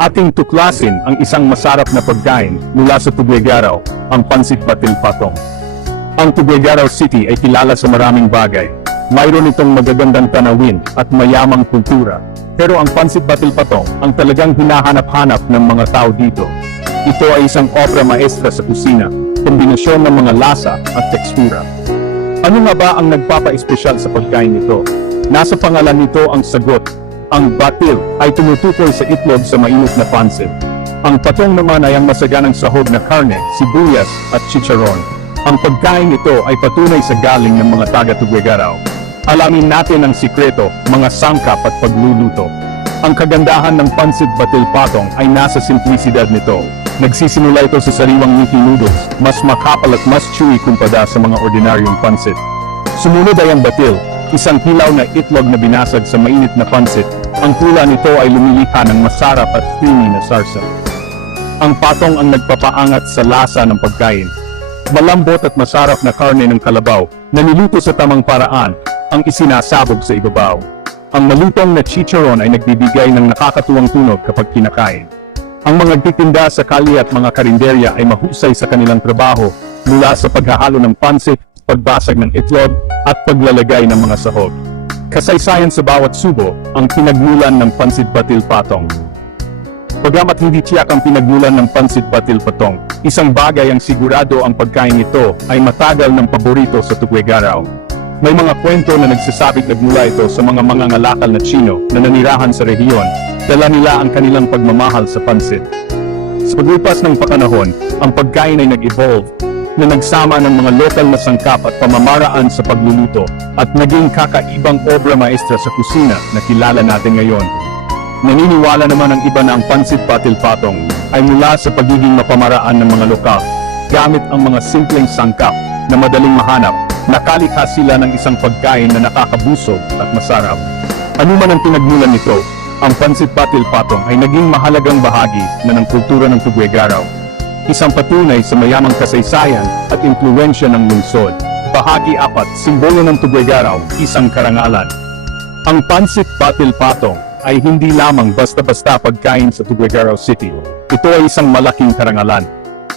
Ating tuklasin ang isang masarap na pagkain mula sa Tuguegarao, ang Pansit Batil Patong. Ang Tuguegarao City ay kilala sa maraming bagay. Mayroon itong magagandang tanawin at mayamang kultura. Pero ang Pansit Batil Patong ang talagang hinahanap-hanap ng mga tao dito. Ito ay isang obra maestra sa kusina, kombinasyon ng mga lasa at tekstura. Ano nga ba ang nagpapa-espesyal sa pagkain nito? Nasa pangalan nito ang sagot. Ang batil ay tumutukoy sa itlog sa mainit na pansit. Ang patong naman ay ang masaganang sahog na karne, sibuyas at chicharon. Ang pagkain ito ay patunay sa galing ng mga taga Tuguegarao. Alamin natin ang sikreto, mga sangkap at pagluluto. Ang kagandahan ng pansit batil patong ay nasa simplisidad nito. Nagsisimula ito sa sariwang meaty noodles, mas makapal at mas chewy kumpara sa mga ordinaryong pansit. Sumunod ay ang batil, isang hilaw na itlog na binasag sa mainit na pansit. Ang tula nito ay lumilikha ng masarap at creamy na sarsa. Ang patong ang nagpapaangat sa lasa ng pagkain. Malambot at masarap na karne ng kalabaw na niluto sa tamang paraan ang isinasabog sa ibabaw. Ang malutong na chicharon ay nagbibigay ng nakakatuwang tunog kapag kinakain. Ang mga nagtitinda sa kalye at mga karinderya ay mahusay sa kanilang trabaho mula sa paghahalo ng pansit, pagbasag ng itlog, at paglalagay ng mga sahog. Kasaysayan sa bawat subo ang pinagmulan ng pansit batil patong. Bagamat hindi tiyak ang pinagmulan ng pansit batil patong, isang bagay ang sigurado ang pagkain ito ay matagal ng paborito sa Tuguegarao. May mga kwento na nagsasabing nagmula ito sa mga mangangalakal na Chino na nanirahan sa rehiyon, dala nila ang kanilang pagmamahal sa pansit. Sa paglipas ng pakanahon, ang pagkain ay nag-evolve, na nagsama ng mga lokal na sangkap at pamamaraan sa pagluluto, at naging kakaibang obra maestra sa kusina na kilala natin ngayon. Naniniwala naman ang iba na ang pansit patil patong ay mula sa pagiging mapamaraan ng mga lokal, gamit ang mga simpleng sangkap na madaling mahanap, nakalikha sila ng isang pagkain na nakakabusog at masarap. Ano man ang pinagmulan nito, ang pansit patil patong ay naging mahalagang bahagi na ng kultura ng Tuguegarao. Isang patunay sa mayamang kasaysayan at impluensya ng lungsod. Bahagi apat, simbolo ng Tuguegarao, isang karangalan. Ang pansit patil patong ay hindi lamang basta-basta pagkain sa Tuguegarao City. Ito ay isang malaking karangalan.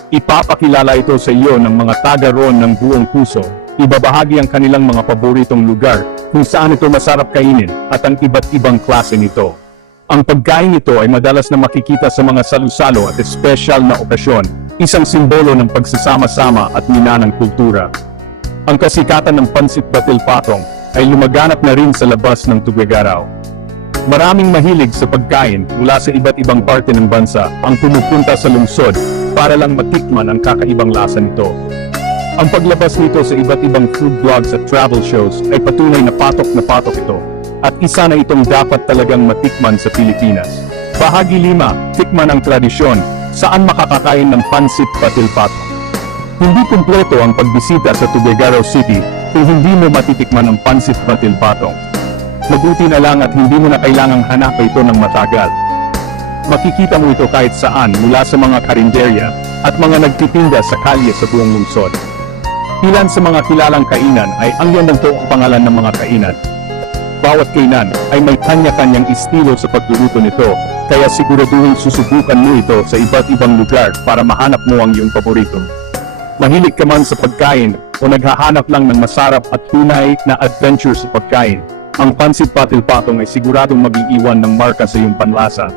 Ipapakilala ito sa iyo ng mga taga roon ng buong puso. Ibabahagi ang kanilang mga paboritong lugar kung saan ito masarap kainin at ang iba't ibang klase nito. Ang pagkain nito ay madalas na makikita sa mga salusalo at espesyal na okasyon, isang simbolo ng pagsasama-sama at minanang kultura. Ang kasikatan ng Pansit Batil Patong ay lumaganap na rin sa labas ng Tuguegarao. Maraming mahilig sa pagkain mula sa iba't ibang parte ng bansa ang pumupunta sa lungsod para lang matikman ang kakaibang lasa nito. Ang paglabas nito sa iba't ibang food blogs at travel shows ay patunay na patok na patok ito. At isa na itong dapat talagang matikman sa Pilipinas. Bahagi 5, tikman ang tradisyon, saan makakakain ng pansit patil. Hindi kumpleto ang pagbisita sa Tuguegarao City kung hindi mo matitikman ang pansit patil patong. Mabuti na lang at hindi mo na kailangang hanapin ito ng matagal. Makikita mo ito kahit saan mula sa mga karinderya at mga nagtitinda sa kalye sa buong lungsod. Ilan sa mga kilalang kainan ay ang yan ng toong pangalan ng mga kainan. Bawat kainan ay may kanya-kanyang estilo sa pagluluto nito, kaya siguraduhin susubukan mo ito sa iba't ibang lugar para mahanap mo ang iyong paborito. Mahilig ka man sa pagkain o naghahanap lang ng masarap at tunay na adventure sa pagkain, ang Pansit Patil Patong ay siguradong mag-iiwan ng marka sa iyong panlasa.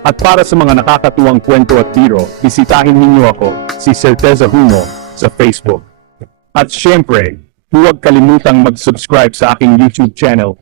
At para sa mga nakakatuwang kwento at biro, bisitahin ninyo ako, si Certeza Humo, sa Facebook. At syempre, huwag kalimutang mag-subscribe sa aking YouTube channel